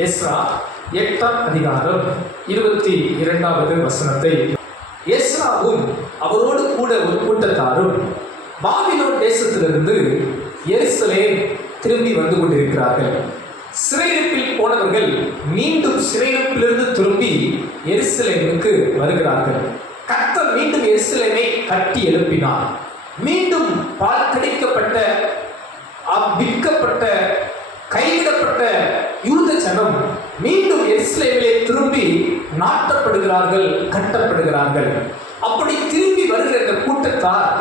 Ezra எட்டாம் அதிகாரம் இருபத்தி இரண்டாவது வசனத்தை எஸ்ராவும் அவரோடு கூட ஒரு கூட்டத்தாரும் பாபிலோன் தேசத்திலிருந்து எருசலேம் திரும்பி வந்து கொண்டிருக்கிறார்கள். சிறையிருப்பில் போனவர்கள் மீண்டும் சிறையிருப்பிலிருந்து திரும்பி எருசலேமுக்கு வருகிறார்கள். கத்தர் மீண்டும் எருசலேமை கட்டி எழுப்பினார். மீண்டும் பால் கிடைக்கப்பட்ட விற்கப்பட்ட கைவிடப்பட்ட ஜனம் மீண்டும் எருசலேமிலே திரும்பி நாட்டப்படுகிறார்கள் கட்டப்படுகிறார்கள். அப்படி திரும்பி வருகிற இந்த கூட்டத்தார்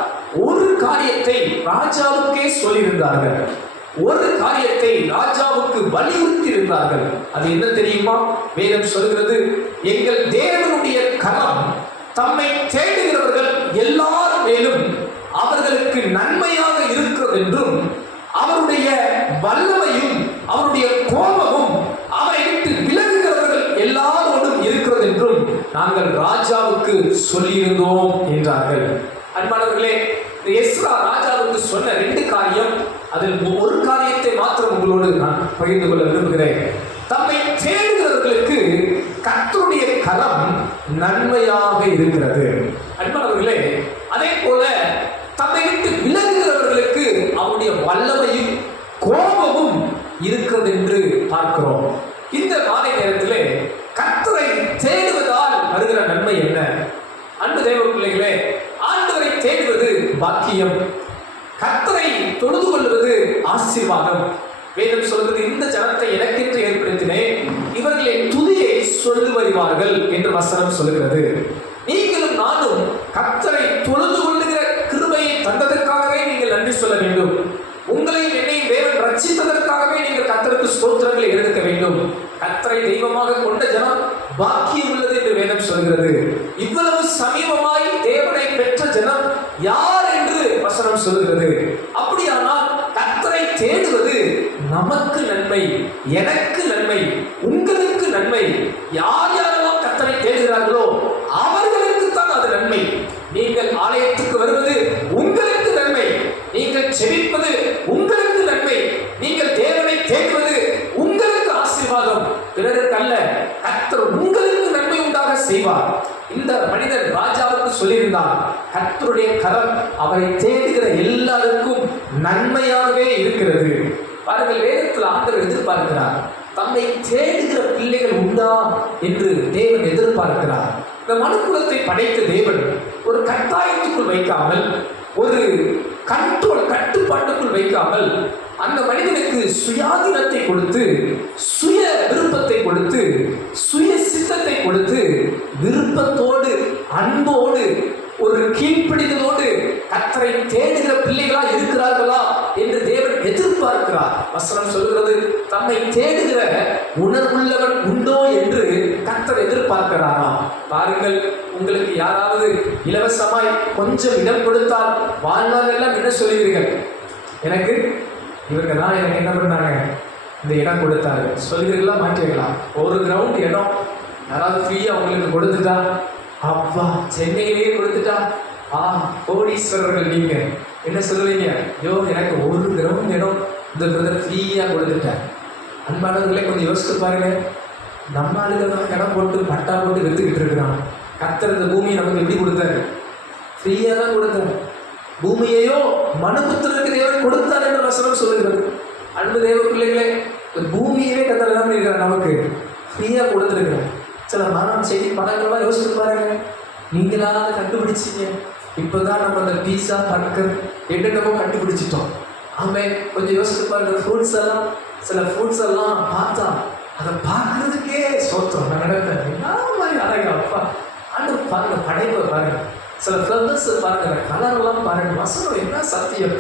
ஒரு காரியத்தை ராஜாவுக்கே சொல்லியிருந்தார்கள். ஒரு காரியத்தை ராஜாவுக்கு வலியுறுத்தி இருந்தார்கள் அது என்ன தெரியுமா? வேதம் சொல்கிறது எங்கள் தேவனுடைய கரம் தம்மை தேடுகிறவர்கள் எல்லார் மேலும் அவர்களுக்கு நன்மையாக இருக்கிறது என்றும் அவருடைய வல்லமையும் ராஜாவுக்கு சொல்லியிருந்தோம் என்றார்கள். அன்பானவர்களே இந்த எஸ்ரா ராஜாவுக்கு சொன்ன ரெண்டு காரியம் அதில் ஒரு காரியத்தை மாத்திரம் உங்களோடு நான் பகிர்ந்து கொள்ள விரும்புகிறேன். தம்மை தேடுகிறவர்களுக்கு கத்தருடைய கரம் நன்மையாக இருக்கிறது அன்பானவர்களே அதே போல தம்மை விட்டு விலகுகிறவர்களுக்கு அவருடைய வல்லமையும் கோபமும் இருக்கிறது என்று பார்க்கிறோம் இந்த மாலை நேரத்திலே கர்த்தரை தேடுவதால் வருகிற நன்மை என்ன அன்பு தேவ பிள்ளைகளே ஆண்டவரை தேடுவது பாக்கியம் கத்தரை தொழுது கொள்வது ஆசீர்வாதம் வேதம் சொல்வது இந்த ஜனத்தை எனக்கென்று ஏற்படுத்தினேன். இவர்களை துதியை சொல்லு வருவார்கள் என்று வசனம் சொல்லுகிறது. நீங்களும் நானும் கத்தரை தொழுது கொள்ளுகிற கிருபையை தந்ததற்காகவே நீங்கள் நன்றி சொல்ல வேண்டும். உங்களையும் என்னையும் தேவன் ரட்சித்ததற்காகவே நீங்கள் கத்தருக்கு ஸ்தோத்திரங்களை எடுக்க வேண்டும். கத்தரை தெய்வமாக கொண்ட ஜனம் பாக்கியம் உள்ளது என்று வேதம் சொல்கிறது இவ்வளவு சமீபமாய் தேவனை பெற்ற ஜனம் யார் என்று வசனம் சொல்கிறது அப்படியானால் கர்த்தரை தேடுவது நமக்கு நன்மை எனக்கு நன்மை உங்களுக்கு யார் யாரெல்லாம் கத்தனை தேடுகிறார்களோ அவர்களுக்கு தான் அது நன்மை. நீங்கள் ஆலயத்துக்கு வருவது உங்களுக்கு நன்மை. நீங்கள் செபிப்பது உங்களுக்கு நன்மை. நீங்கள் தேவனை தேடுவது உங்களுக்கு ஆசீர்வாதம். பிறருக்கு அல்ல கத்தர் உங்களுக்கு நன்மை உண்டாக செய்வார். இந்த மனிதன் ராஜாவுக்கு சொல்லியிருந்தான் கத்தருடைய கரம் அவரை தேடுகிற எல்லாருக்கும் நன்மையாகவே இருக்கிறது. பாருங்கள் வேதத்தில் ஆண்டவர் எதிர்பார்க்கிறார். தம்மை தேடுகிற பிள்ளைகள் உண்டா என்று தேவன் எதிர்பார்க்கிறார். இந்த மனுக்குலத்தை படைத்த தேவன் ஒரு கட்டாயத்துக்குள் வைக்காமல் ஒரு கண்ட்ரோல் கட்டுப்பாட்டுக்குள் வைக்காமல் அந்த மனிதனுக்கு சுயாதீனத்தை கொடுத்து சுய விருப்பத்தை கொடுத்து சுய சித்தத்தை கொடுத்து விருப்பத்தோடு அன்போடு ஒரு கீழ்ப்பிடிதலோடு கத்தரை தேடுகிற பிள்ளைகளா இருக்கிறார்களா என்று தேவன் எதிர்பார்க்கிறார் வசனம் சொல்கிறது தம்மை தேடுகிற உணர்வுள்ளவன் உண்டோ என்று கத்தர் எதிர்பார்க்கிறாராம் பாருங்கள் உங்களுக்கு யாராவது இலவசமாய் கொஞ்சம் இடம் கொடுத்தால் வாழ்நாளெல்லாம் என்ன சொல்லுவீர்கள்? எனக்கு இவங்க தான் எனக்கு என்ன பண்ணாங்க? இந்த இடம் கொடுத்தாரு. சொல்லுவீர்களா மாற்றிக்கலாம் ஒரு கிரவுண்ட் இடம். யாராவது ஃப்ரீயாக அவங்களுக்கு கொடுத்துட்டா? அப்பா சென்னையிலேயே கொடுத்துட்டா? ஆ கோடீஸ்வரர்கள் நீங்க. என்ன சொல்லுவீங்க? ஐயோ எனக்கு ஒரு கிரவுண்ட் இடம். இந்த பிரதர் ஃப்ரீயாக கொடுத்துட்டேன் அன்பானவர்களே கொஞ்சம் யோசித்து பாருங்க. நம்ம ஆளுகள் தான் இடம் போட்டு பட்டா போட்டு வித்துக்கிட்டு இருக்கிறான். கத்துறது பூமியை நமக்கு எப்படி கொடுத்தாரு? ஃப்ரீயாக தான் கொடுத்தாங்க. பூமியையோ மனுபுத்திரருக்கு தேவன் கொடுத்தார் என்று வசனம் சொல்லுகிறது. அன்பு தேவ பிள்ளைகளே பூமியவே கத்தர் என்ன பண்ணியிருக்காரு நமக்கு. ஃப்ரீயாக கொடுத்துருக்கிறேன் சில மரம் செடி படங்கள்லாம் யோசிச்சு பாருங்க. நீங்களாவது கண்டுபிடிச்சிங்க. இப்போதான் நம்ம அந்த பீஸா பர்கர் என்னென்னமோ கண்டுபிடிச்சிட்டோம். ஆமே கொஞ்சம் யோசிச்சு பாருங்க. ஃப்ரூட்ஸ் எல்லாம் சில ஃப்ரூட்ஸ் எல்லாம் பார்த்தா அதை பார்க்கறதுக்கே சோத்தம். நான் நினைப்பேன் என்ன மாதிரி அழகா அப்பா. ஆண்டு பாருங்க படைப்பை பாருங்க. சில ஃப்ளவர்ஸ் பாருங்க கலர்லாம் பாருங்க. வசனம் என்ன சத்தியம்?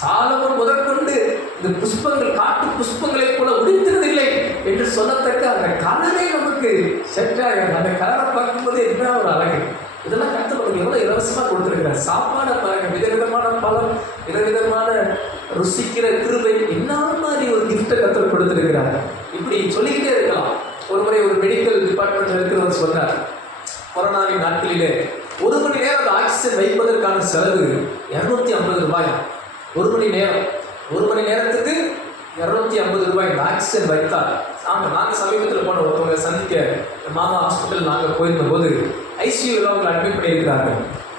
சாலமன் முதற்கொண்டு இந்த புஷ்பங்கள் காட்டு புஷ்பங்களைப் போல உடித்திருதில்லை என்று சொல்லத்தக்க அந்த கலரே நமக்கு செட் அந்த கலரை பார்க்கும்போது என்ன ஒரு அழகு. இதெல்லாம் கத்து நமக்கு எவ்வளோ இலவசமாக கொடுத்துருக்கிறார். சாப்பாடை பாருங்க விதவிதமான பழம் விதவிதமான ருசிக்கிற கிருபை என்ன மாதிரி ஒரு கிஃப்டை கற்று கொடுத்துருக்கிறார். இப்படி சொல்லிக்கிட்டே இருக்கலாம். ஒரு முறை ஒரு மெடிக்கல் டிபார்ட்மெண்ட் இருக்கிறவர் சொன்னார் கொரோனாவின் நாட்களிலே ஒரு மணி நேரம் அந்த ஆக்சிஜன் வைப்பதற்கான செலவு இரநூத்தி ஐம்பது ரூபாய். ஒரு மணி நேரம். ஒரு மணி நேரத்துக்கு இரநூத்தி ஐம்பது ரூபாய் இந்த ஆக்சிஜன் வைத்தால். ஆமாம் நாங்கள் சமீபத்தில் போன ஒருத்தவங்க சந்திக்க மாமா ஹாஸ்பிட்டல் நாங்கள் போயிருந்த போது ஐசியூவில் அவங்க அட்மிட் பண்ணியிருக்கிறாங்க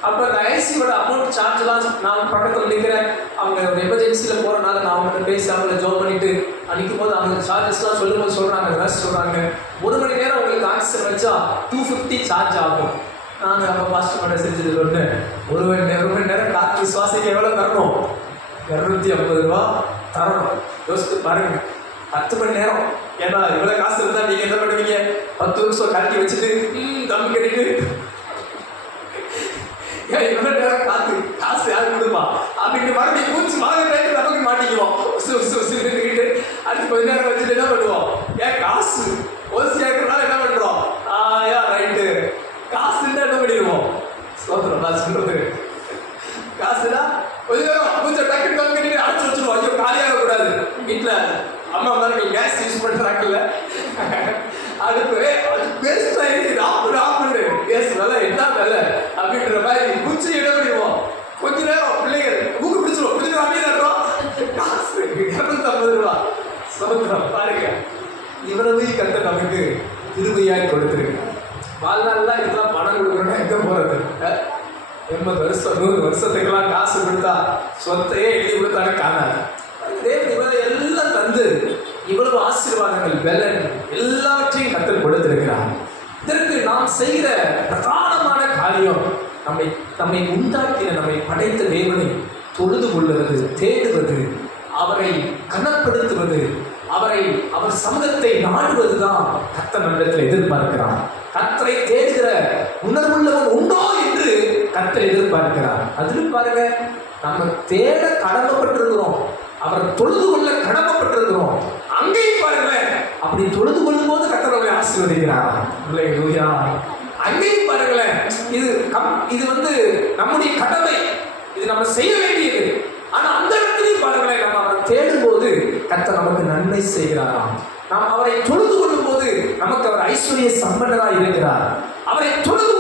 அப்போ அந்த ஐசியோட அமௌண்ட் சார்ஜ்லாம் நான் பக்கத்தில் நிற்கிறேன் அவங்க எமர்ஜென்சியில் போகிறனால நான் அவங்ககிட்ட பேசி அவங்கள ஜோ பண்ணிட்டு நிற்கும் போது அவங்க சார்ஜஸ்லாம் சொல்லும்போது சொல்கிறாங்க நர்ஸ் சொல்கிறாங்க ஒரு மணி நேரம் உங்களுக்கு ஆக்சிஜன் வச்சா டூ ஃபிஃப்டி சார்ஜ் ஆகும். நாங்கள் அப்போ பாஸ்டர் பண்ண செஞ்சது ஒன்று ஒரு மணி நேரம் ஒரு மணி நேரம் காற்று சுவாசிக்க எவ்வளோ தரணும்? இரநூத்தி ஐம்பது ரூபா தரணும். யோசித்து பாருங்க. பத்து மணி நேரம். ஏன்னா இவ்வளோ காசு இருந்தால் நீங்கள் என்ன பண்ணுவீங்க? பத்து நிமிஷம் கட்டி வச்சுட்டு ம், தம் கட்டிட்டு. இவ்வளோ நேரம் காத்து காசு யார் கொடுப்பா? அப்படின்னு மறுபடியும் மூச்சு வாங்க நமக்கு மாட்டிக்குவோம். அது கொஞ்ச நேரம் வச்சுட்டு என்ன பண்ணுவோம் ஏன் காசு ஓசியா இருக்கிறனால என்ன பண்ணுறோம் ஆயா ரைட்டு காசுன்னா என்ன பண்ணிடுவோம் சோதரம் நான் சொல்றது காசுனா கொஞ்ச நேரம் கொஞ்சம் டக்கு டக்கு கட்டிட்டு அடைச்சு வச்சிருவோம் ஐயோ காலியாக கூடாது வீட்டில் அம்மா மார்கள் கேஸ் யூஸ் பண்ணுறாங்கல்ல அதுக்கு அது பெருசா இருக்குது ஆப்பு ஆப்புண்டு கேஸ் விலை என்ன விலை அப்படின்ற மாதிரி குச்சி இடம் பண்ணிடுவோம் கொஞ்ச நேரம் பிள்ளைங்க ஊக்கு பிடிச்சிருவோம் கொஞ்ச நேரம் அப்படியே நடுறோம் காசு இரநூத்தம்பது ரூபா. சோதரம் பாருங்க. இவ்வளவு கத்த நமக்கு திருவையாய் கொடுத்துருக்கு. வாழ்நாள்லாம் இதெல்லாம் பணம் கொடுக்கணும்னா எங்க போறது? அஹ்? எண்பது வருஷம் நூறு வருஷத்துக்கெல்லாம் காசு கொடுத்தா சொத்தையே எழுதி கொடுத்தாலும் காணாது தேவன் இவரை எல்லாம் தந்து இவ்வளவு ஆசீர்வாதங்கள் பெலன் எல்லாவற்றையும் கத்தல் கொடுத்திருக்கிறார் இதற்கு நாம் செய்கிற பிரதானமான காரியம் நம்மை நம்மை உண்டாக்கின நம்மை படைத்த தேவனை தொழுது கொள்வது தேடுவது அவரை கனப்படுத்துவது அவரை அவர் சமூகத்தை நாடுவதுதான் கத்த நம்மிடத்தில் எதிர்பார்க்கிறார். கத்தரை தேடுகிற உணர்வுள்ளவன் உண்டோ என்று கத்தரை எதிர்பார்க்கிறார். அதிலும் பாருங்க நம்ம தேட கடமைப்பட்டிருக்கிறோம். அவர் தொழுது கொள்ள கடமைப்பட்டிருக்கிறோம். அங்கேயும் பாருங்க அப்படி தொழுது கொள்ளும் போது கத்தர் நம்மை ஆசீர்வதிக்கிறார்? இல்லையா அங்கேயும் பாருங்களேன் இது கம் இது வந்து நம்முடைய கடமை. இது நம்ம செய்ய வேண்டியது. ஆனா அந்த இடத்துலையும் பாருங்களேன் நம்ம அவரை தேடும் போது கர்த்தர் நமக்கு நன்மை செய்கிறாராம் நாம் அவரை தொழுது கொள்ளும் போது நமக்கு அவர் ஐஸ்வர்ய சம்பன்னராய் இருக்கிறார். அவரை தொழுது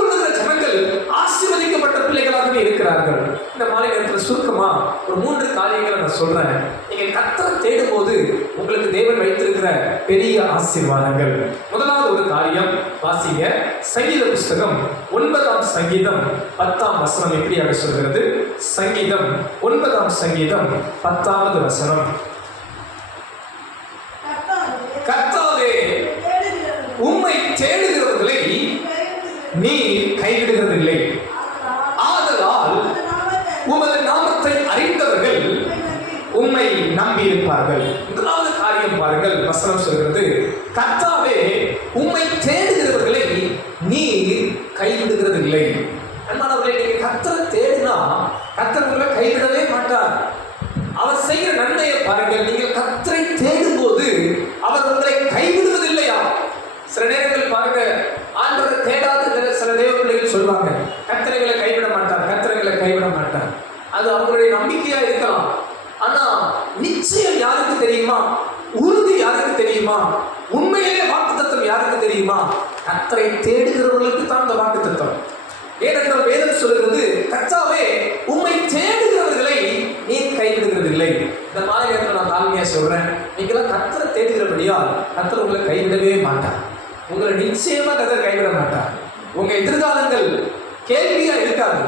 எல்லாருமே இருக்கிறார்கள். இந்த மாலை நேரத்தில் சுருக்கமா ஒரு மூன்று காரியங்களை நான் சொல்றேன். நீங்கள் கத்தரை தேடும் போது உங்களுக்கு தேவன் வைத்திருக்கிற பெரிய ஆசீர்வாதங்கள். முதலாவது ஒரு காரியம் வாசிங்க. சங்கீத புஸ்தகம் ஒன்பதாம் சங்கீதம் பத்தாம் வசனம் எப்படியாக சொல்கிறது? சங்கீதம் ஒன்பதாம் சங்கீதம் பத்தாவது வசனம் கர்த்தாவே உம்மை தேடுகிறவர்களை நீ கைவிடுகிறதில்லை ஆதலால் உமது நாமத்தை அறிந்தவர்கள் உம்மை நம்பி இருப்பார்கள் முதலாவது காரியம் பாருங்கள் வசனம் சொல்கிறது கர்த்தாவே உண்மை தேடுகிறவர்களை நீ கைவிடுகிறதில்லை. அன்பானவர்களே நீங்க கத்தரை தேடினா கத்தர் உங்களை கைவிடவே மாட்டார். அவர் செய்கிற நன்மையை பாருங்கள் நீங்கள் கத்தரை தேடும் போது அவர் உங்களை கைவிடுவதில்லையா? சில நேரங்கள் பாருங்க ஆண்டவரை தேடாத சில- தேவ பிள்ளைகள் சொல்லுவாங்க கர்த்தரைகளை கைவிட மாட்டார் கத்திரைகளை கைவிட மாட்டார். அது அவங்களுடைய நம்பிக்கையா இருக்கலாம் ஆனா நிச்சயம் யாருக்கு தெரியுமா உறுதி யாருக்கு தெரியுமா? உண்மையிலே வாக்குத்தத்தம் யாருக்கு தெரியுமா? கத்தரை தேடுகிறவர்களுக்கு தான் அந்த வாக்குத்தத்தம். ஏனென்றால் வேதம் சொல்கிறது கச்சாவே உண்மை தேடுகிறவர்களை நீ கைவிடுகிறதில்லை. இந்த மாலை நேரத்தில் நான் தாழ்மையா சொல்றேன் நீங்களாம் கத்தரை தேடுகிறபடியால் கத்தர் உங்களை கைவிடவே மாட்டார். உங்களை நிச்சயமா கத்தர் கைவிட மாட்டார். உங்க எதிர்காலங்கள் கேள்வியா இருக்காது.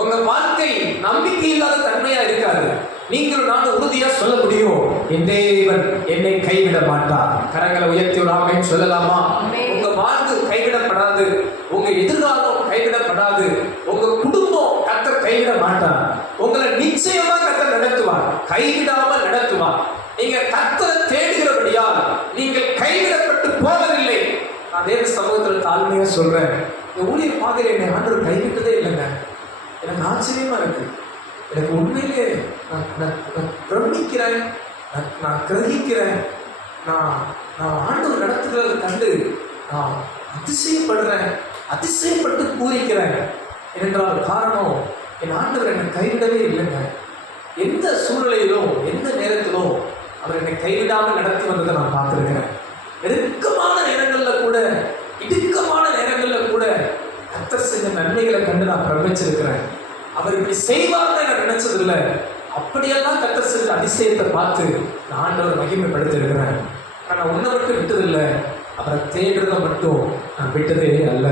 உங்க வாழ்க்கை நம்பிக்கை இல்லாத தன்மையா இருக்காது. நீங்கள் நானும் உறுதியா சொல்ல முடியும். என் தேவன் என்னை கைவிட மாட்டார் கரங்களை உயர்த்தி ஒரு சொல்லலாமா. உங்க வாழ்வு கைவிடப்படாது. உங்க எதிர்காலம் கைவிடப்படாது. உங்க குடும்பம் கத்தர் கைவிட மாட்டார். உங்களை நிச்சயமா கத்தர் நடத்துவார். கைவிடாமல் நடத்துவார். நீங்க கத்தரை தேடுகிறபடியால் நீங்கள் கைவிடப்பட்டு போவதில்லை. நான் தேவ சமூகத்தில் தாழ்மையா சொல்றேன். இந்த ஊழியர் மாதிரி என்னை ஆண்டவர் கைவிட்டதே இல்லைங்க. எனக்கு ஆச்சரியமா இருக்கு. எனக்கு உண்மையிலே நான் நான் நான் பிரமிக்கிறேன் நான் நான் கிரகிக்கிறேன். நான் நான் ஆண்டவர் நடத்துகிறத கண்டு நான் அதிசயப்படுறேன். அதிசயப்பட்டு பூரிக்கிறேன். என்றால் காரணம் என் ஆண்டவர் என்னை கைவிடவே இல்லைங்க. எந்த சூழ்நிலையிலும் எந்த நேரத்திலும் அவர் என்னை கைவிடாமல் நடத்தி வந்ததை நான் பார்த்துருக்கிறேன். நெருக்கமான நேரங்களில் கூட இடுக்கமான நேரங்களில் கூட கத்தர் செஞ்ச நன்மைகளை கண்டு நான் பிரமிச்சிருக்கிறேன். அவர் இப்படி செய்வார்னு நான் நினைச்சதில்லை. அப்படியெல்லாம் கத்தர் செஞ்ச அதிசயத்தை பார்த்து நான் ஆண்டவர் மகிமைப்படுத்தி இருக்கிறேன் நான் உன்னை மட்டும் விட்டதில்லை. அவரை தேடுறத மட்டும் நான் விட்டதே அல்ல.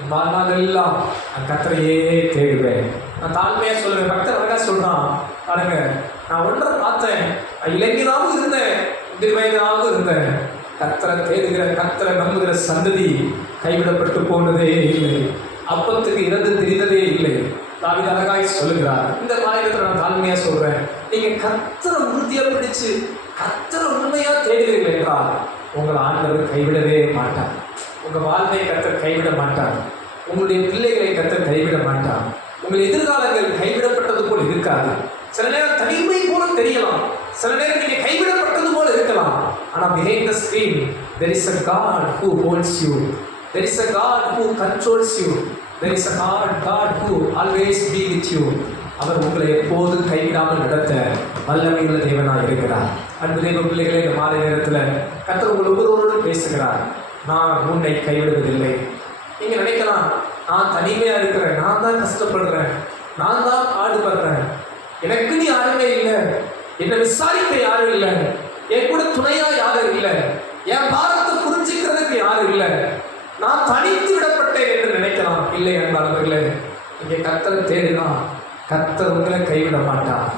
என் வாழ்நாளெல்லாம் நான் கத்தரையே தேடுவேன். நான் தாழ்மையாக சொல்லுவேன். பக்தர் அழகாக சொல்கிறான் பாருங்க நான் ஒன்றை பார்த்தேன். நான் இளைஞனாகவும் இருந்தேன். வயதாகவும் இருந்தேன். கத்தரை தேடுகிற கத்தரை நம்புகிற சந்ததி கைவிடப்பட்டு போனதே இல்லை. அப்பத்துக்கு இறந்து தெரிந்ததே இல்லை. தாவித அழகாய் சொல்லுகிறார். இந்த காரியத்தை நான் தாழ்மையா சொல்றேன். நீங்க கத்தரை உறுதியா பிடிச்சு கத்தரை உண்மையா தேடுவீர்கள் என்றால் உங்கள் ஆண்டவர் கைவிடவே மாட்டார். உங்க வாழ்க்கையை கத்தர் கைவிட மாட்டார். உங்களுடைய பிள்ளைகளை கத்தர் கைவிட மாட்டார். உங்கள் எதிர்காலங்கள் கைவிடப்பட்டது போல் இருக்காது. சில நேரம் தனிமை போல தெரியலாம். சில நேரம் நீங்க கைவிடப்பட்டது போல இருக்கலாம். ஆனா behind the screen there is a God who holds you there is a God who controls you there is a God God who always be with you. அவர் உங்களை எப்போதும் கைவிடாமல் நடத்த வல்லமையுள்ள தேவனாக இருக்கிறார். அன்பு தேவ பிள்ளைகளே இந்த மாலை நேரத்தில் கத்தர் உங்கள் ஒவ்வொருவரோடும் பேசுகிறார். நான் உன்னை கைவிடுவதில்லை. நீங்கள் நினைக்கலாம் நான் தனிமையாக இருக்கிறேன் நான் தான் கஷ்டப்படுறேன் நான் தான் பாடுபடுறேன். எனக்கு நீ யாருமே இல்லை. என்னை விசாரிக்க யாரும் இல்லை. என் கூட துணையாக யாரும் இல்லை. என் பாரத்தை புரிஞ்சுக்கிறதுக்கு யாரும் இல்லை. நான் தனித்து இல்லை என்பார்களே இங்கே கத்தரை தேடினா கத்தர் உங்களை கைவிட மாட்டார்.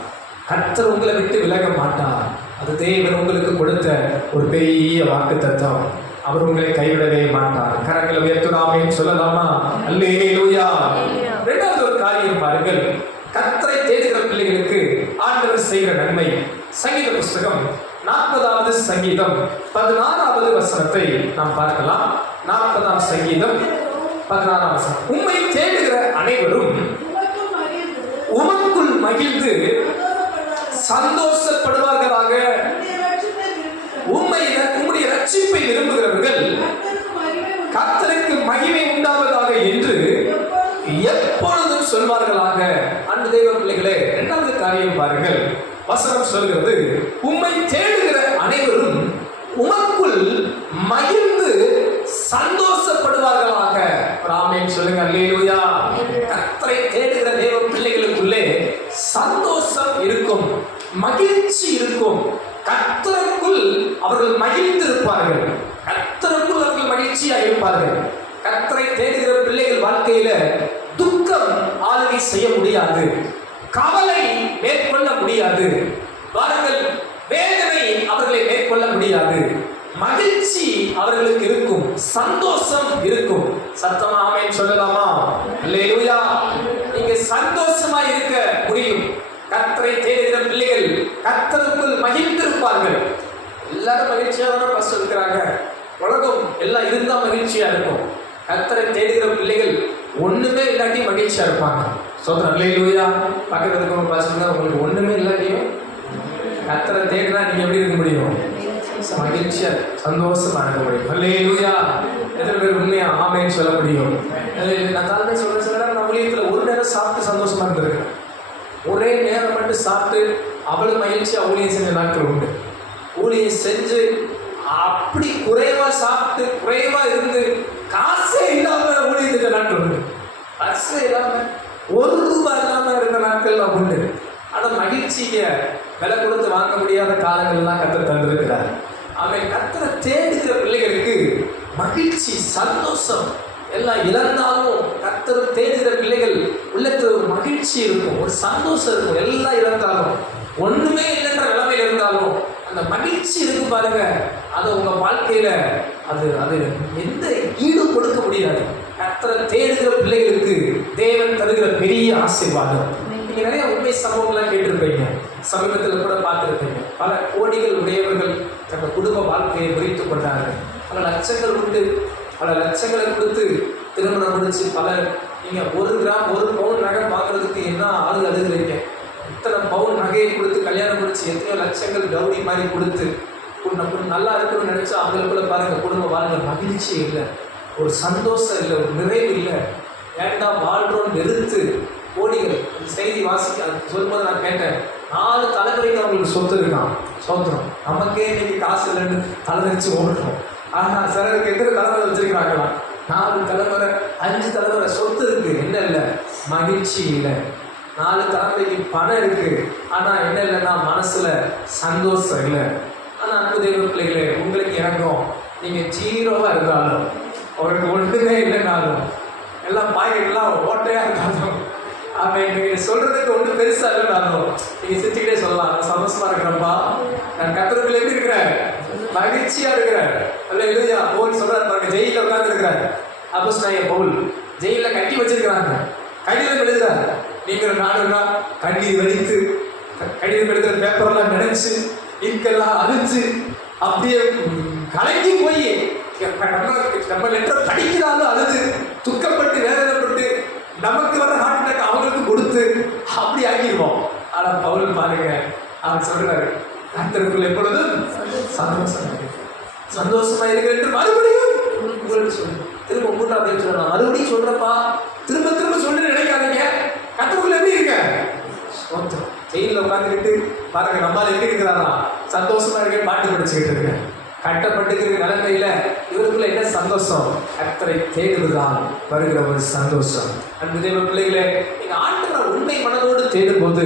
கத்தர் உங்களை விட்டு விலக மாட்டார். அது தேவன் உங்களுக்கு கொடுத்த ஒரு பெரிய வாக்கு தத்துவம் அவர் உங்களை கைவிடவே மாட்டார். கரங்களை உயர்த்துனாமேன்னு சொல்லலாமா? அல்லேலூயா. இரண்டாவது ஒரு காரியம் பாருங்கள். கத்தரை தேடுகிற பிள்ளைகளுக்கு ஆண்டவர் செய்கிற நன்மை. சங்கீத புஸ்தகம் நாற்பதாவது சங்கீதம் பதினாறாவது வசனத்தை நாம் பார்க்கலாம். நாற்பதாம் சங்கீதம் பதினாறாம் வசனம். உம்மை தேடுகிற அனைவரும் உமக்குள் மகிழ்ந்து சந்தோஷப்படுவார்களாக. உண்மை உம்முடைய ரட்சிப்பை விரும்புகிறவர்கள் கத்தருக்கு மகிமை உண்டாவதாக என்று எப்பொழுதும் சொல்வார்களாக. அன்பு தெய்வ பிள்ளைகளே இரண்டாவது காரியம் பாருங்கள். வசனம் சொல்கிறது உண்மை தேடு அனைவரும் உமக்குள் மகிழ்ந்து சந்தோஷப்படுவார்களாக ஒரு ஆமென் சொல்லுங்க அல்லேலூயா கர்த்தரை தேடுகிற தேவ பிள்ளைகளுக்குள்ளே சந்தோஷம் இருக்கும் மகிழ்ச்சி இருக்கும். கர்த்தருக்குள் அவர்கள் மகிழ்ந்து இருப்பார்கள் கர்த்தருக்குள் அவர்கள் மகிழ்ச்சியாக இருப்பார்கள். கர்த்தரை தேடுகிற பிள்ளைகள் வாழ்க்கையில துக்கம் ஆளுகை செய்ய முடியாது. கவலை மேற்கொள்ள முடியாது. பாருங்கள் வேதனை அவர்களை மேற்கொள்ள முடியாது. மகிழ்ச்சி அவர்களுக்கு இருக்கும் சந்தோஷம் இருக்கும். சத்தமா ஆமென் சொல்லலாமா? அல்லேலூயா. நீங்க சந்தோஷமா இருக்க முடியும். கத்தரை தேடுகிற பிள்ளைகள் கத்தருக்குள் மகிழ்ந்திருப்பார்கள். எல்லாரும் மகிழ்ச்சியா தானே பஸ் இருக்கிறாங்க உலகம் எல்லாம் இருந்தா மகிழ்ச்சியா இருக்கும். கத்தரை தேடுகிற பிள்ளைகள் ஒண்ணுமே இல்லாட்டி மகிழ்ச்சியா இருப்பாங்க. சோதரம் அல்லேலூயா. பக்கத்துல இருக்கவங்க பசங்க உங்களுக்கு ஒண்ணுமே இல்லாட்டியும் கத்தரை தேடினா நீங்க எப்படி இருக்க முடியும்? மகிழ்ச்சியா சந்தோஷமா இருக்க முடியும் அல்லேலூயா. எத்தனை பேர் உண்மையா ஆமைன்னு சொல்ல முடியும்? நான் தலைமை சொல்ல சில நேரம் நான் ஊழியத்துல ஒரு நேரம் சாப்பிட்டு சந்தோஷமா இருந்திருக்கேன். ஒரே நேரம் மட்டும் சாப்பிட்டு அவ்வளவு மகிழ்ச்சியா ஊழியம் செஞ்ச நாட்கள் உண்டு. ஊழியம் செஞ்சு அப்படி குறைவா சாப்பிட்டு குறைவா இருந்து காசே இல்லாம ஊழியம் செஞ்ச நாட்கள் உண்டு. காசே இல்லாம ஒரு ரூபாய் இல்லாம இருந்த நாட்கள்லாம் உண்டு. ஆனா மகிழ்ச்சியை விலை கொடுத்து வாங்க முடியாத காலங்கள்லாம் கற்று தந்திருக்கிறார். அவன் கத்தரை தேடுகிற பிள்ளைகளுக்கு மகிழ்ச்சி சந்தோஷம் எல்லாம் இழந்தாலும் கத்தர் தேடுகிற பிள்ளைகள் உள்ளத்தில் ஒரு மகிழ்ச்சி இருக்கும் ஒரு சந்தோஷம் இருக்கும். எல்லாம் இழந்தாலும் ஒன்றுமே இல்லைன்ற நிலைமையில் இருந்தாலும் அந்த மகிழ்ச்சி இருக்கு பாருங்க. அது உங்க வாழ்க்கையில அது அது எந்த ஈடு கொடுக்க முடியாது. கத்தரை தேடுகிற பிள்ளைகளுக்கு தேவன் தருகிற பெரிய ஆசீர்வாதம். நீங்க நிறைய உண்மை சம்பவங்கள்லாம் கேட்டிருப்பீங்க. சமீபத்தில் கூட பார்த்துருப்பீங்க பல கோடிகள் உடையவர்கள் தங்கள் குடும்ப வாழ்க்கையை முறித்து கொண்டார்கள். பல லட்சங்கள் உண்டு. பல லட்சங்களை கொடுத்து திருமணம் முடிச்சு பல நீங்க ஒரு கிராம் ஒரு பவுன் நகை வாங்குறதுக்கு என்ன ஆளு அழுகிறீங்க இத்தனை பவுன் நகையை கொடுத்து கல்யாணம் முடிச்சு எத்தனையோ லட்சங்கள் கௌரி மாதிரி கொடுத்து உன்னை நல்லா இருக்குன்னு நினைச்சா அவங்களுக்குள்ள பாருங்க குடும்ப வாழ்க்கை மகிழ்ச்சி இல்லை ஒரு சந்தோஷம் இல்லை ஒரு நிறைவு இல்லை. ஏன்டா வாழ்றோம் வெறுத்து கோடிகள் செய்தி வாசிக்க அது சொல்லும்போது நான் கேட்டேன் நாலு தலைமுறைக்கு அவங்களுக்கு சொத்து இருக்கான் சோத்திரம் நமக்கே இன்னைக்கு காசு இல்லைன்னு தலைவரிச்சு ஓடுறோம் ஆனால் சிலருக்கு எத்தனை தலைமுறை வச்சிருக்கிறாங்களா? நாலு தலைமுறை அஞ்சு தலைமுறை சொத்து இருக்கு. என்ன இல்லை? மகிழ்ச்சி இல்லை. நாலு தலைமுறைக்கு பணம் இருக்கு. ஆனால் என்ன இல்லைன்னா மனசுல சந்தோஷம் இல்லை. ஆனால் அன்பு தெய்வ பிள்ளைகளே உங்களுக்கு இறங்கும். நீங்க ஜீரோவா இருந்தாலும் அவருக்கு ஒன்றுமே இல்லைனாலும் எல்லாம் பாக்கெட்லாம் ஓட்டையா இருந்தாலும் அவன் நீங்க சொல்றதுக்கு ஒன்றும் பெருசா இல்லைனாலும் நீங்க சிரிச்சுக்கிட்டே சொல்லலாம். நான் சந்தோஷமா இருக்கிறப்பா நான் கத்திரத்துல எப்படி இருக்கிறார்? மகிழ்ச்சியா இருக்கிறேன் அல்ல எழுதியா பவுல் சொல்றாரு பாருங்க ஜெயில உட்கார்ந்து இருக்கிறார். அப்போஸ்தலனாகிய பவுல் ஜெயில கட்டி வச்சிருக்கிறாங்க. கடிதம் எழுதுறாரு. நீங்க நாடுனா கண்ணீர் வலித்து கடிதம் எழுதுற பேப்பர்லாம் நினைச்சு இங்கெல்லாம் அழிச்சு அப்படியே கலங்கி போய் நம்ம நம்ம லெட்டர் படிக்கிறாலும் அழுது துக்கப்பட்டு வேதனைப்பட்டு நமக்கு வர ஹார்ட் அட்டாக் அவங்களுக்கு கொடுத்து அப்படி ஆக்கிடுவோம் ஆனா பவுல் பாருங்க அவர் சொல்றாரு கர்த்தருக்குள் எப்பொழுதும் சந்தோஷம் சந்தோஷமா இருக்க என்று மறுபடியும் உங்களுக்கு சொல்லு திரும்ப மூன்றாவது சொல்லலாம் மறுபடியும் சொல்றப்பா திரும்ப திரும்ப சொல்லி நினைக்காதீங்க. கர்த்தருக்குள்ள எப்படி இருக்க? சோத்திரம். ஜெயிலில் உட்காந்துக்கிட்டு பாருங்க நம்மால் எப்படி இருக்கிறாரா? சந்தோஷமா இருக்க பாட்டு படிச்சுக்கிட்டு இருக்கேன் கட்டப்பட்டுக்கிற நிலைமையில இவருக்குள்ள என்ன சந்தோஷம்? கத்தரை தேடுவதுதான் வருகிற ஒரு சந்தோஷம். அன்பு தேவ பிள்ளைகளே நீங்க ஆண்டவரை உண்மை மனதோடு தேடும் போது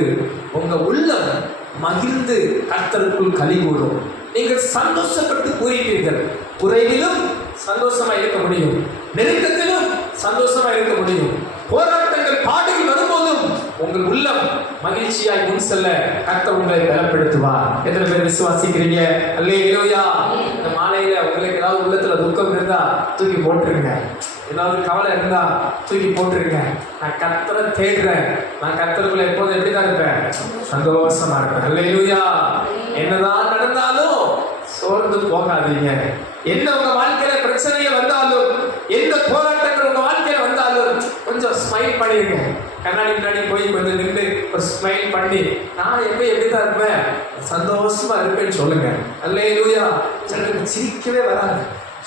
உங்க உள்ளம் மகிழ்ந்து கர்த்தருக்குள் கலி கூடும் நீங்கள் சந்தோஷப்பட்டு கூறினீர்கள். குறைவிலும் சந்தோஷமா இருக்க முடியும். நெருக்கத்திலும் சந்தோஷமா இருக்க முடியும். போராட்டங்கள் பாடுகள் வரும்போதும் உங்கள் உள்ளம் மகிழ்ச்சியாய் முன் செல்ல கர்த்தர் உங்களை பலப்படுத்துவார். எத்தனை பேர் விசுவாசிக்கிறீங்க? அல்லே இலோயா இந்த மாலையில உங்களுக்கு ஏதாவது உள்ளத்துல துக்கம் இருந்தா தூக்கி போட்டுருங்க. ஏதாவது கவலை இருந்தா தூக்கி போட்டுருங்க. நான் கத்தரை தேடுறேன். நான் கத்தருக்குள்ள எப்போதும் எப்படி தான் இருப்பேன்? சந்தோஷமா இருப்பேன். அல்லேலூயா என்னதான் நடந்தாலும் சோர்ந்து போகாதீங்க. என்ன உங்க வாழ்க்கையில பிரச்சனைகள் வந்தாலும் எந்த போராட்டங்கள் உங்க வாழ்க்கையில வந்தாலும் கொஞ்சம் ஸ்மைல் பண்ணிருங்க. கண்ணாடி முன்னாடி போய் கொஞ்சம் நின்று ஒரு ஸ்மைல் பண்ணி நான் எப்ப எப்படிதான் இருப்பேன்? சந்தோஷமா இருப்பேன்னு சொல்லுங்க. அல்லேலூயா சிலருக்கு சிரிக்கவே வராது.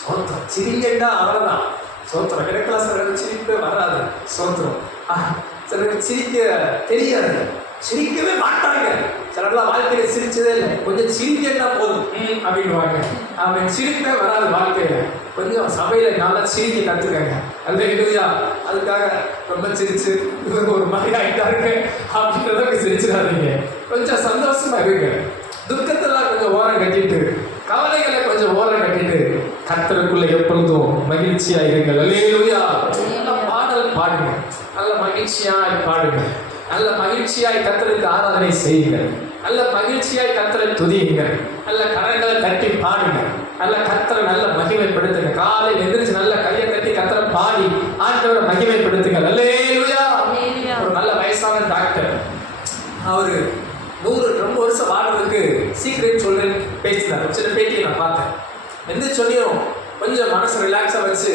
சொந்தம் சிரிங்கண்டா அவ்வளவுதான். சோத்திரம். கிடைக்கல சிலருக்கு சிரிப்பே வராது சோத்திரம். ஆஹ், சிலருக்கு சிரிக்க தெரியாது. சிரிக்கவே மாட்டாங்க. சிலர்லாம் வாழ்க்கையில சிரிச்சதே இல்லை. கொஞ்சம் சிரிக்கன்னா போதும். ம், அப்படின்னுவாங்க. அவன் சிரிப்பே வராது வாழ்க்கையில. கொஞ்சம் சபையில நல்லா சிரிக்க கத்துக்காங்க. அந்த இல்லையா அதுக்காக ரொம்ப சிரிச்சு இவங்க ஒரு மாதிரி ஆயிட்டாருங்க. அப்படின்றத சிரிச்சிடாதீங்க. கொஞ்சம் சந்தோஷமா இருங்க. துக்கத்தெல்லாம் கொஞ்சம் ஓரம் கட்டிட்டு கவலைகள் கர்த்தருக்குள்ள எப்பொழுதும் மகிழ்ச்சியா இருங்கள். அல்லேலூயா நல்ல பாடல் பாடுங்க. நல்ல மகிழ்ச்சியாய் பாடுங்க. நல்ல மகிழ்ச்சியாய் கர்த்தருக்கு ஆராதனை செய்யுங்கள். நல்ல மகிழ்ச்சியாய் கர்த்தரை துதியுங்கள். நல்ல கரங்களை தட்டி பாடுங்க. நல்ல கர்த்தரை நல்ல மகிமைப்படுத்துங்க. காலை எந்திரிச்சு நல்ல கையை தட்டி கர்த்தரை பாடி ஆண்டவரை மகிமைப்படுத்துங்கள். அல்லேலூயா ஒரு நல்ல வயசான டாக்டர். அவரு நூறு ரொம்ப வருஷம் வாழ்றதுக்கு சீக்கிரம் சொல்றேன்னு பேசினார். சின்ன பேட்டியை நான் பார்த்தேன். எந்த சொல்லியும் கொஞ்சம் மனசு ரிலாக்ஸாக வச்சு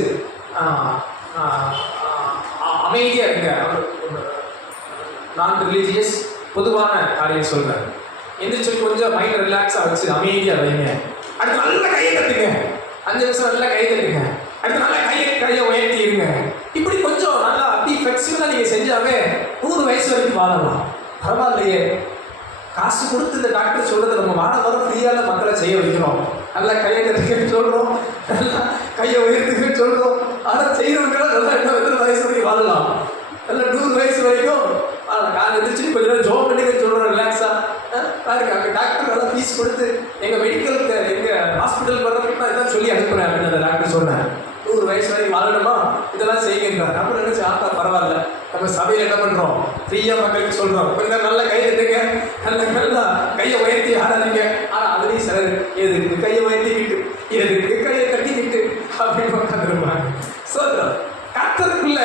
அமைதியாக இருங்க. நான் ரிலீஜியஸ் பொதுவான காரியம் சொல்கிறேன் எந்திரிச்சு கொஞ்சம் மைண்ட் ரிலாக்ஸாக வச்சு அமைதியாக வைங்க. அடுத்து நல்ல கையை கட்டுங்க அஞ்சு நிமிஷம் நல்லா கை தட்டுங்க. அடுத்து நல்லா கையை கையை உயர்த்தி இருங்க. இப்படி கொஞ்சம் நல்லா அப்படி ஃப்ளெக்சிபிளாக நீங்கள் செஞ்சாவே நூறு வயசு வரைக்கும் வாழலாம். பரவாயில்லையே. காசு கொடுத்து இந்த டாக்டர் சொல்கிறத நம்ம வாழ வர ஃப்ரீயால மக்களை செய்ய வைக்கிறோம். நல்லா கையை கட்டிக்கிட்டு சொல்கிறோம் நல்லா கையை உயர்த்துக்கிட்டு சொல்கிறோம் ஆனால் செய்கிறவங்களாம் நல்லா என்ன எத்தனை வயசு வரைக்கும் வாழலாம். நல்லா நூறு வயசு வரைக்கும் வாழலாம். காலை எழுந்திரிச்சு கொஞ்ச நேரம் ஜோம் பண்ணிக்க சொல்கிறோம் ரிலாக்ஸாக பாருங்க அங்கே டாக்டர் நல்லா ஃபீஸ் கொடுத்து எங்கள் மெடிக்கலுக்கு எங்கள் ஹாஸ்பிட்டல் வர்றதுக்கு நான் இதான் சொல்லி அனுப்புகிறேன் அப்படின்னு அந்த டாக்டர் சொன்னேன் நூறு வயசு வரைக்கும் வாழணுமா? இதெல்லாம் செய்கின்றார் நம்ம நினச்சி ஆத்தா பரவாயில்ல. நம்ம சபையில் என்ன பண்ணுறோம் ஃப்ரீயா மக்களுக்கு சொல்கிறோம் கொஞ்சம் நல்ல கை எடுத்துங்க. நல்ல நல்லா கையை உயர்த்தி ஆடாதீங்க. ஆனால் சிலர் எதுக்கு கையை வைத்திக்கிட்டு எதுக்கு கையை கட்டிக்கிட்டு அப்படின்னு உட்காந்துருப்பாங்க சொல்றோம் கத்தருக்குள்ள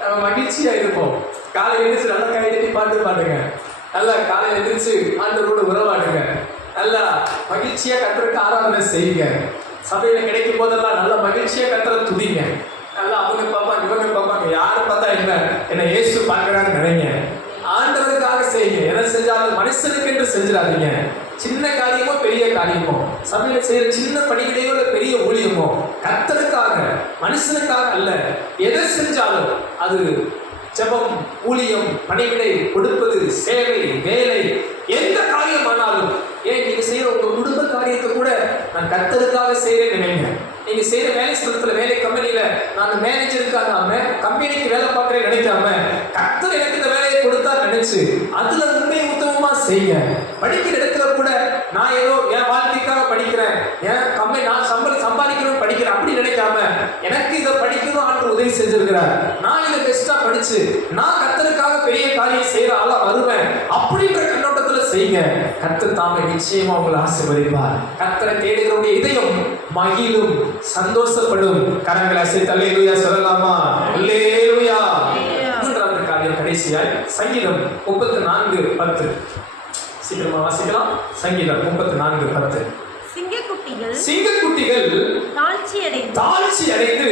நம்ம மகிழ்ச்சியா இருப்போம். காலை எழுந்திரிச்சு நல்லா கை கட்டி பாட்டு பாடுங்க. நல்லா காலையில எழுந்திரிச்சு ஆண்டவரோடு உறவாடுங்க நல்லா மகிழ்ச்சியா கத்தருக்கு ஆராதனை செய்யுங்க. சபையில கிடைக்கும் போதெல்லாம் நல்ல மகிழ்ச்சியா கத்துற துதிங்க. நல்லா அவங்க பார்ப்பாங்க இவங்க பார்ப்பாங்க யாரை பார்த்தா என்ன? என்ன இயேசு பார்க்கறான்னு நினைங்க. ஆண்டவருக்காக செய்யுங்க. எதை செஞ்சாலும் மனுஷனுக்கு என்று செஞ்சிடாதீங்க. சின்ன காரியமோ பெரிய காரியமோ சபையில செய்யற சின்ன பணிகளையோ இல்ல பெரிய ஊழியமோ கர்த்தருக்காக மனுஷனுக்காக அல்ல எதை செஞ்சாலும் அது ஜெபம் ஊழியம் பணிவிடை கொடுப்பது சேவை வேலை எந்த காரியமானாலும். ஏன் நீங்க செய்யற உங்க குடும்ப காரியத்தை கூட நான் கர்த்தருக்காக செய்யறேன்னு நினைங்க. நீங்க செய்யற வேலை ஸ்தலத்துல வேலை கம்பெனில நான் மேனேஜருக்காக கம்பெனிக்கு வேலை பார்க்கறேன் நினைக்காம கத்தர் எனக்கு இந்த வேலையை கொடுத்தா நினைச்சு அதுல உண்மை உத்தமமா செய்ய படிக்கிற இடத்துல நான் ஏதோ என் வாழ்க்கைக்காக படிக்கிறேன். ஏன் கம்பெனி நான் சம்பளி சம்பாதிக்கணும்னு படிக்கிறேன். அப்படி நினைக்காம எனக்கு இதை படிக்கணும் ஆண்டு உதவி செஞ்சிருக்கிறார். நான் இதை பெஸ்டா படிச்சு நான் கத்தருக்காக பெரிய காரியம் செய்யற ஆளா வருவேன். அப்படின்ற கண்ணோட்டத்துல செய்யுங்க. கத்தர் தாமே நிச்சயமா உங்களை ஆசீர்வதிப்பார். கத்தரை தேடுகிறவருடைய இதயம் மகிழும் சந்தோஷப்படும். கரங்களை அசைத்து அல்லேலூயா சொல்லலாமா? அல்லேலூயா மூன்றாவது காரியம் கடைசியாய் சங்கீதம் முப்பத்தி நான்கு பத்து. சீக்கிரமா வாசிக்கலாம் சங்கீதம் முப்பத்தி நான்கு பத்து. சிங்கக்குட்டிகள் சிங்கக்குட்டிகள் தாழ்ச்சி அடைந்து தாழ்ச்சி அடைந்து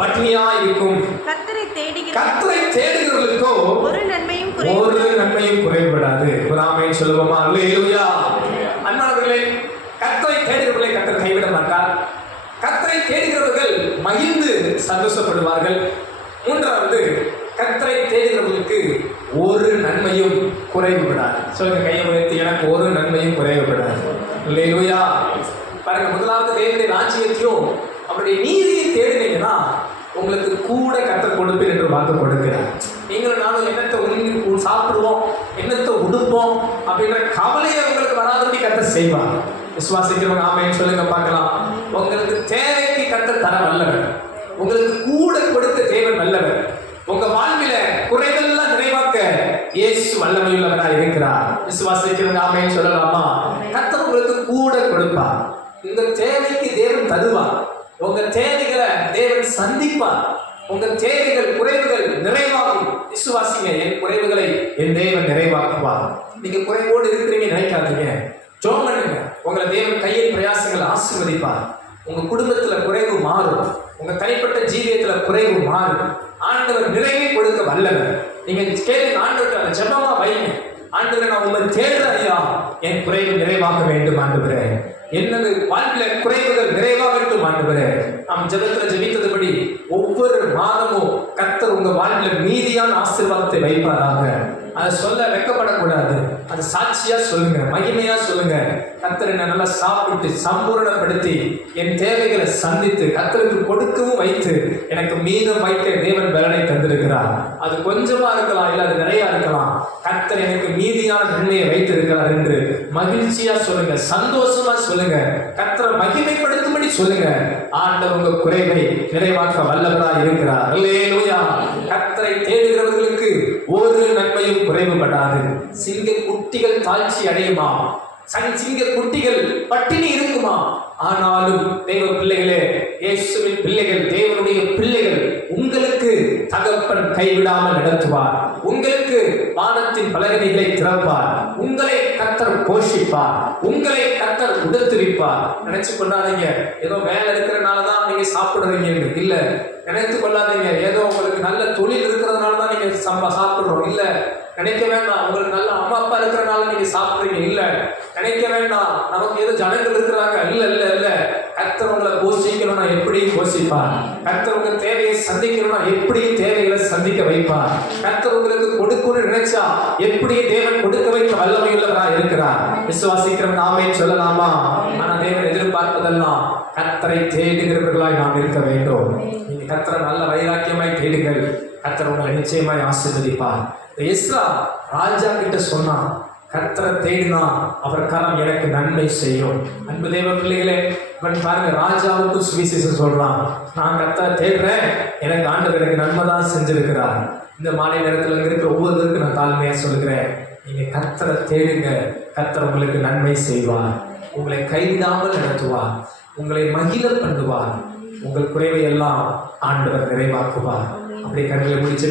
பட்டினியா இருக்கும் கத்தரை தேடுகிற கத்தரை தேடுகிறவர்களுக்கோ ஒரு நன்மையும் ஒரு நன்மையும் குறைபடாது புறாமை சொல்லுவோமா? அல்லேலூயா அன்பானவர்களே கத்தரை தேடுகிறவர்களை கத்தர் கைவிட மாட்டார். கத்தரை தேடுகிறவர்கள் மகிழ்ந்து சந்தோஷப்படுவார்கள். மூன்றாவது கத்தரை தேடுகிறவர்களுக்கு ஒரு நன்மையும் குறைவுபடாது. சொல்லுங்க கையை உயர்த்தி எனக்கு ஒரு நன்மையும் குறைவுபடாது. இல்லையா பாருங்க முதலாவது தேவனுடைய ராஜ்யத்தையும் அவருடைய நீதியை தேடினீங்கன்னா உங்களுக்கு கூட கத்த கொடுப்பேன் என்று வாக்கு கொடுக்கிறார். நீங்களும் நானும் என்னத்தை உண்ணி சாப்பிடுவோம் என்னத்தை உடுப்போம் அப்படின்ற கவலையை உங்களுக்கு வராதபடி கத்த செய்வார். விசுவாசிக்கிறவங்க ஆமைன்னு சொல்லுங்க பார்க்கலாம். உங்களுக்கு தேவைக்கு கத்த தர வல்லவர். உங்களுக்கு கூட கொடுத்த தேவன் வல்லவர் உங்க வாழ்வில குறைவெல்லாம் நிறைவாக்க இயேசு வல்லமையுள்ளவராக இருக்கிறார். விசுவாசிக்கிறவங்க ஆமைன்னு சொல்லலாமா? கத்தர் உங்களுக்கு கூட கொடுப்பார். உங்க தேவைக்கு தேவன் தருவார். உங்க தேவைகளை தேவன் சந்திப்பார். உங்க தேவைகள் குறைவுகள் நிறைவாகும். விசுவாசிங்க என் குறைவுகளை என் தேவன் நிறைவாக்குவார். நீங்க குறைவோடு இருக்கிறீங்க நினைக்காதீங்க. ஜோம் பண்ணுங்க. உங்களை தேவன் கையில் பிரயாசங்களை ஆசீர்வதிப்பார். உங்க குடும்பத்துல குறைவு மாறும். உங்க தனிப்பட்ட ஜீவியத்துல குறைவு மாறும். ஆண்டவர் நிறைவை வல்லவர் நீங்க கேளுங்க ஆண்டவர்கிட்ட அந்த ஜெபமா வைங்க. ஆண்டவரை நான் உங்களை தேடுறேன் ஐயா. என் குறைவு நிறைவாக வேண்டும் ஆண்டவரே. என்னது? வாழ்வில் குறைவுகள் நிறைவாகட்டும் ஆண்டவரே. நாம் ஜபத்துல ஜபித்ததுபடி ஒவ்வொரு மாதமும் கத்தர் உங்க வாழ்வில் மீதியான ஆசீர்வாதத்தை வைப்பாராக. அதை சொல்ல வெக்கப்படக்கூடாது. அது சாட்சியா சொல்லுங்க மகிமையா சொல்லுங்க. கத்தரை நான் நல்லா சாப்பிட்டு சம்பூரணப்படுத்தி என் தேவைகளை சந்தித்து கத்தருக்கு கொடுக்கவும் வைத்து எனக்கு மீதம் வைக்க தேவன் பலனை தந்திருக்கிறார். அது கொஞ்சமா இருக்கலாம் இல்ல அது நிறைய இருக்கலாம். கத்தர் எனக்கு மீதியான நன்மையை வைத்திருக்கிறார் என்று மகிழ்ச்சியா சொல்லுங்க சந்தோஷமா சொல்லுங்க. கத்தரை மகிமைப்படுத்தும்படி சொல்லுங்க. ஆண்டவங்க உங்க குறைவை நிறைவாக்க வல்லவரா இருக்கிறார். கத்தரை தேடி குறைவுபடாது. சிங்க குட்டிகள் தாழ்ச்சி அடையுமா? சன் சிங்க குட்டிகள் பட்டினி இருக்குமா? ஆனாலும் தேவ பிள்ளைகளே இயேசுவின் பிள்ளைகள் தேவனுடைய பிள்ளைகள் உங்களுக்கு தகப்பன் கைவிடாமல் நடத்துவார். உங்களுக்கு வானத்தின் பலகணிகளை திறப்பார். உங்களை கத்தர் போஷிப்பார் உங்களை கத்தர் உடுத்துவிப்பார் நினைச்சு கொள்ளாதீங்க. ஏதோ வேலை இருக்கிறனால தான் நீங்க சாப்பிடுறீங்க இல்ல. நினைத்து கொள்ளாதீங்க. ஏதோ உங்களுக்கு நல்ல தொழில் இருக்கிறதுனால தான் நீங்க சம்ப சாப்பிடுறோம். இல்ல. நினைக்க வேண்டாம். உங்களுக்கு நல்ல அம்மா அப்பா இருக்கிறனால நீங்க சாப்பிடுறீங்க. இல்ல. நினைக்க வேண்டாம். நமக்கு ஏதோ ஜனங்கள் இருக்கிறாங்க. இல்ல இல்ல இல்ல. கர்த்தர் போஷிக்கணும்னா எப்படி போஷிப்பார் கர்த்தர் தேவையை சந்திக்கணும்னா எப்படி தேவைகளை சந்திக்க வைப்பார். கர்த்தர் கொடுக்கணும்னு நினைச்சா எப்படி தேவன் கொடுக்க வைக்க வல்லமையுள்ளவரா இருக்கிறார். விசுவாசிக்கிறவன் நாமே சொல்லலாமா? ஆனா தேவன் எதிர்பார்ப்பதெல்லாம் கர்த்தரை தேடுகிறவர்களாய் நாம் இருக்க வேண்டும். நீங்க கர்த்தரை நல்ல வைராக்கியமாய் தேடுங்கள். கர்த்தர் உங்களை நிச்சயமாய் ஆசீர்வதிப்பார். இஸ்ரா எஸ்ரா ராஜா கிட்ட சொன்னான் கர்த்தரை தேடினா அவர் கரம் எனக்கு நன்மை செய்யும். அன்பு தேவ பிள்ளைகளே இவன் பாருங்க ராஜாவுக்கும் சுவிசேஷம் சொல்றான். நான் கர்த்தரை தேடுறேன். எனக்கு ஆண்டவர் எனக்கு நன்மை தான் செஞ்சிருக்கிறார். இந்த மாலை நேரத்தில் இருக்கிற ஒவ்வொருவருக்கும் நான் தாழ்மையாக சொல்கிறேன் நீங்கள் கர்த்தரை தேடுங்க. கர்த்தர் உங்களுக்கு நன்மை செய்வார். உங்களை கைவிடாமல் நடத்துவார். உங்களை மகிழ பண்ணுவார். உங்கள் குறைவை எல்லாம் ஆண்டவர் நிறைவாக்குவார். அப்படி கண்களை முடிச்சு